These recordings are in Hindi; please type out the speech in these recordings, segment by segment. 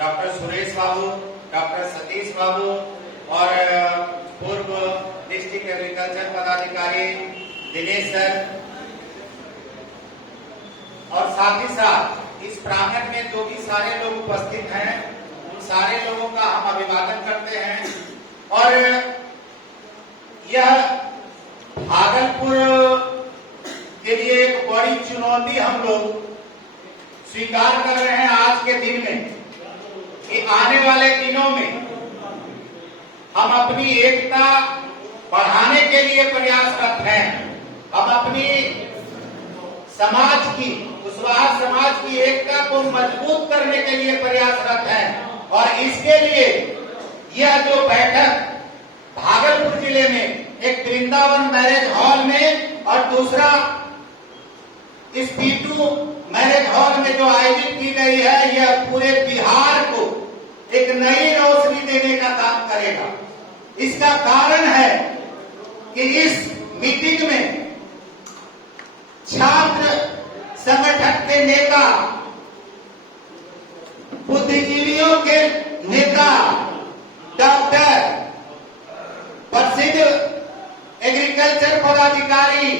डॉक्टर सुरेश बाबू, डॉक्टर सतीश बाबू और पूर्व डिस्ट्रिक्ट एग्रीकल्चर पदाधिकारी दिनेश सर, और साथ ही साथ इस प्रांगण में जो भी सारे लोग उपस्थित हैं उन सारे लोगों का हम अभिवादन करते हैं। और यह भागलपुर के लिए एक बड़ी चुनौती हम लोग स्वीकार कर रहे हैं आज के दिन में, कि आने वाले दिनों में हम अपनी एकता बढ़ाने के लिए प्रयासरत हैं। हम अपनी समाज की, कुशवाहा समाज की एकता को मजबूत करने के लिए प्रयासरत हैं। और इसके लिए यह जो बैठक भागलपुर जिले में एक वृंदावन मैरिज हॉल में और दूसरा इस पीटू मैरिज हॉल में जो आयोजित की गई है, यह पूरे बिहार को एक नई रोशनी देने का काम करेगा। इसका कारण है कि इस मीटिंग में छात्र संगठन के नेता, बुद्धिजीवियों के नेता, डॉक्टर, प्रसिद्ध एग्रीकल्चर पदाधिकारी,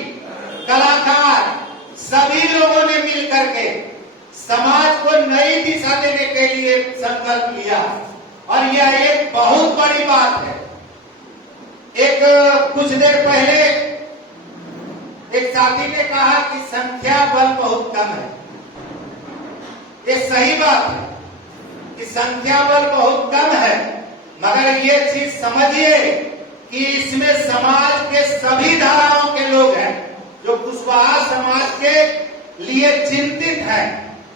कलाकार, सभी लोगों ने मिलकर के समाज को नई दिशा देने के लिए संकल्प लिया। और यह एक बहुत बड़ी बात है। एक कुछ देर पहले एक साथी ने कहा कि संख्या बल बहुत कम है। ये सही बात है कि संख्या बल बहुत कम है, मगर ये चीज समझिए कि इसमें समाज के सभी धाराओं के लोग हैं जो कुशवाहा समाज के लिए चिंतित हैं,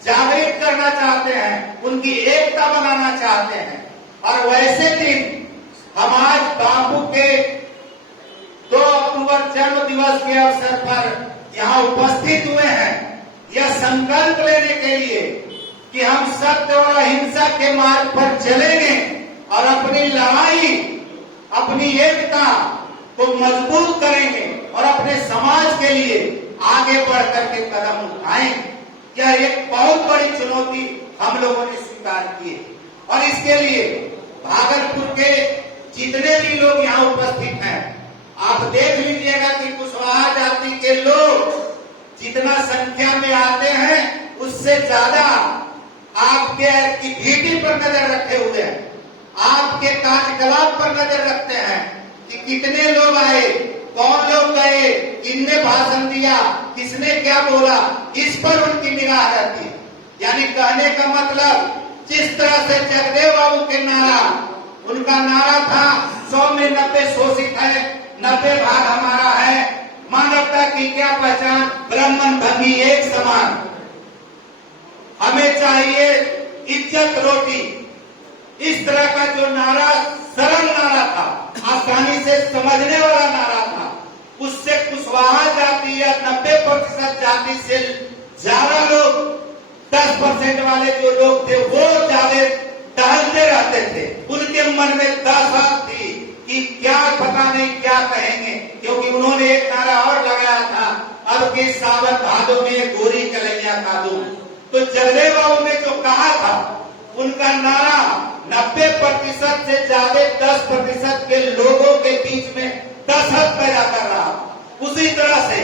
जागृत करना चाहते हैं, उनकी एकता बनाना चाहते हैं। और वैसे दिन हम आज बापू के 2 अक्टूबर जन्म दिवस के अवसर पर यहाँ उपस्थित हुए हैं, यह संकल्प लेने के लिए कि हम सत्य और अहिंसा के मार्ग पर चलेंगे और अपनी लड़ाई, अपनी एकता को मजबूत करेंगे और अपने समाज के लिए आगे बढ़ करके कदम उठाएंगे। यह एक बहुत बड़ी चुनौती हम लोगों ने स्वीकार की है। और इसके लिए भागलपुर के जितने भी लोग यहाँ उपस्थित हैं, आप देख लीजिएगा कि कुशवाहा जाति के लोग जितना संख्या में आते हैं, उससे ज्यादा आपके एक्टिविटी पर नजर रखे हुए हैं, आपके कार्यकलाप पर नजर रखते हैं कि कितने लोग आए, कौन लोग गए, किसने भाषण दिया, किसने क्या बोला, इस पर उनकी निगाह रहती है। यानी कहने का मतलब, जिस तरह से जगदेव बाबू के नारा, उनका नारा था 100 में 90 शोषित है, 90 भाग हमारा है, मानवता की क्या पहचान, ब्राह्मण भंगी एक समान, हमें चाहिए इज्जत रोटी, इस तरह का जो नारा सरल नारा था, आसानी से समझने वाला नारा था, उससे कुशवाहा जाति या 90% जाति से ज्यादा लोग, 10% वाले जो लोग थे वो ज्यादा टहलते रहते थे। उनके मन में दहशत थी कि क्या पता नहीं क्या कहेंगे, क्योंकि उन्होंने एक नारा और लगाया था, अब के सावन भादों में गोरी कलैया कादू। तो जगदेव बाबू ने जो कहा था, उनका नारा 90% से ज्यादा 10% के लोगों के बीच में दहशत पैदा कर रहा। उसी तरह से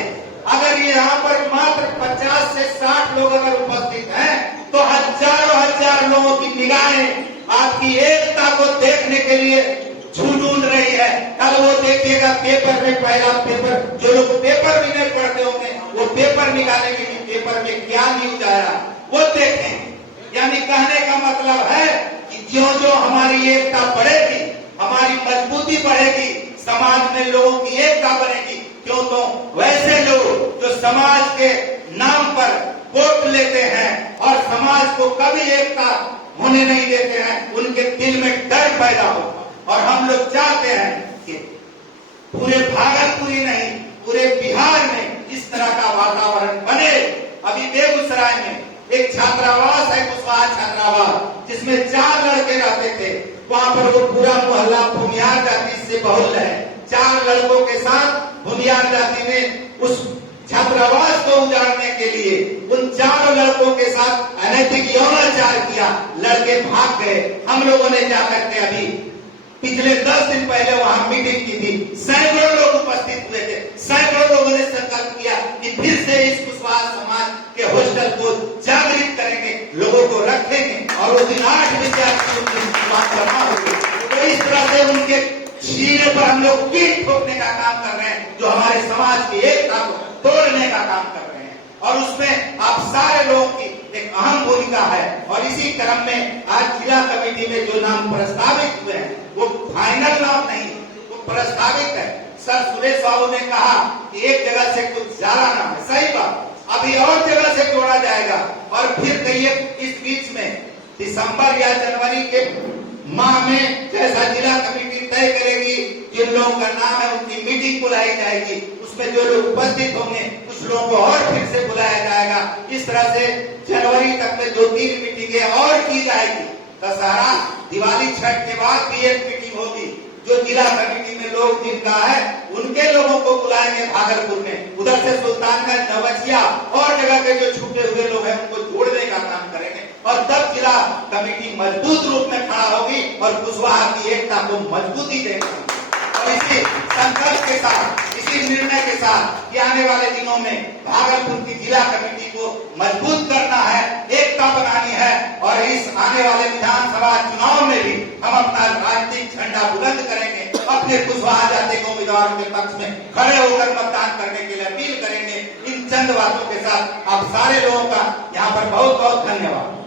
अगर यहाँ पर मात्र 50 से 60 लोग अगर उपस्थित हैं, तो हजारों हजार लोगों की निगाहें आपकी एकता को देखने के लिए झूठ रही है। कल वो देखिएगा पेपर में, पहला पेपर, जो लोग पेपर भी नहीं पढ़ते होंगे वो पेपर निकालेंगे कि पेपर में क्या न्यूज आया, वो देखें। यानी कहने का मतलब है कि ज्यों ज्यों हमारी एकता बढ़ेगी, हमारी मजबूती बढ़ेगी, समाज में लोगों की एकता बनेगी। क्यों? तो वैसे लोग जो समाज के नाम पर वोट लेते हैं और समाज को कभी एकता होने नहीं देते हैं, उनके दिल में डर पैदा हो। और हम लोग चाहते हैं कि पूरे भागलपुर ही नहीं, पूरे बिहार में इस तरह का वातावरण बने। अभी बेगूसराय में एक छात्रावास है, कुशवाहा छात्रावास, जिसमें 4 लड़के रहते थे। वहाँ पर वो पूरा मोहल्ला भूमिहार जाति से बहुल है। 4 लड़कों के साथ भूमिहार जाति ने उस छात्रावास को उजाड़ने के लिए उन 4 लड़कों के साथ अनैतिक यौनाचार किया, लड़के भाग गए। हम लोगों ने जाकर के अभी पिछले 10 दिन पहले वहां मीटिंग की थी, सैकड़ों लोग उपस्थित हुए थे। सैकड़ों लोगों ने संकल्प किया कि फिर से इस कुशवाहा समाज के हॉस्टल को जागृत करेंगे, लोगों को रखेंगे और उस दिन 8 विद्यार्थियों की शुरुआत करना होगी। तो इस तरह से उनके सीने पर हम लोग कीट ठोकने का काम कर रहे हैं, जो हमारे समाज की एकता को तोड़ने का काम कर रहे हैं। और उसमें आप सारे लोगों की एक अहम भूमिका है। और इसी क्रम में आज जिला कमेटी में जो नाम प्रस्तावित हुए हैं वो फाइनल नाम नहीं, वो प्रस्तावित है। सर सुरेश बाबू ने कहा कि एक जगह से कुछ ज्यादा नाम है, सही बात, अभी और जगह से जोड़ा जाएगा। और फिर कहिए इस बीच में दिसंबर या जनवरी के माह में जैसा जिला कमेटी तय करेगी, जिन लोगों का नाम है उनकी मीटिंग बुलाई जाएगी, उसमें जो लोग उपस्थित होंगे कुछ लोगों को और फिर से बुलाया जाएगा। इस तरह से जनवरी तक में 2-3 मीटिंगें और की जाएगी। दशहरा, दिवाली, छठ के बाद भी एक मीटिंग होगी। जो जिला कमेटी में लोग जिनका है उनके लोगों को बुलाएंगे भागलपुर में, उधर से सुल्तानगंज, नवचिया और जगह के जो छूटे हुए लोग हैं उनको जोड़ने का काम करेंगे। और तब जिला कमेटी मजबूत रूप में खड़ा होगी और कुशवाहा की एकता को मजबूती देगी। और इसी संकल्प के साथ, इसी निर्णय के साथ कि आने वाले दिनों में भागलपुर की जिला कमेटी को मजबूत करना है, एकता बनानी है। और इस आने वाले विधानसभा चुनाव में भी हम अपना राजनीतिक झंडा बुलंद करेंगे, अपने कुशवाहा जाति के उम्मीदवारों के पक्ष में खड़े होकर मतदान करने के लिए अपील करेंगे। इन चंद बातों के साथ आप सारे लोगों का यहाँ पर बहुत बहुत धन्यवाद।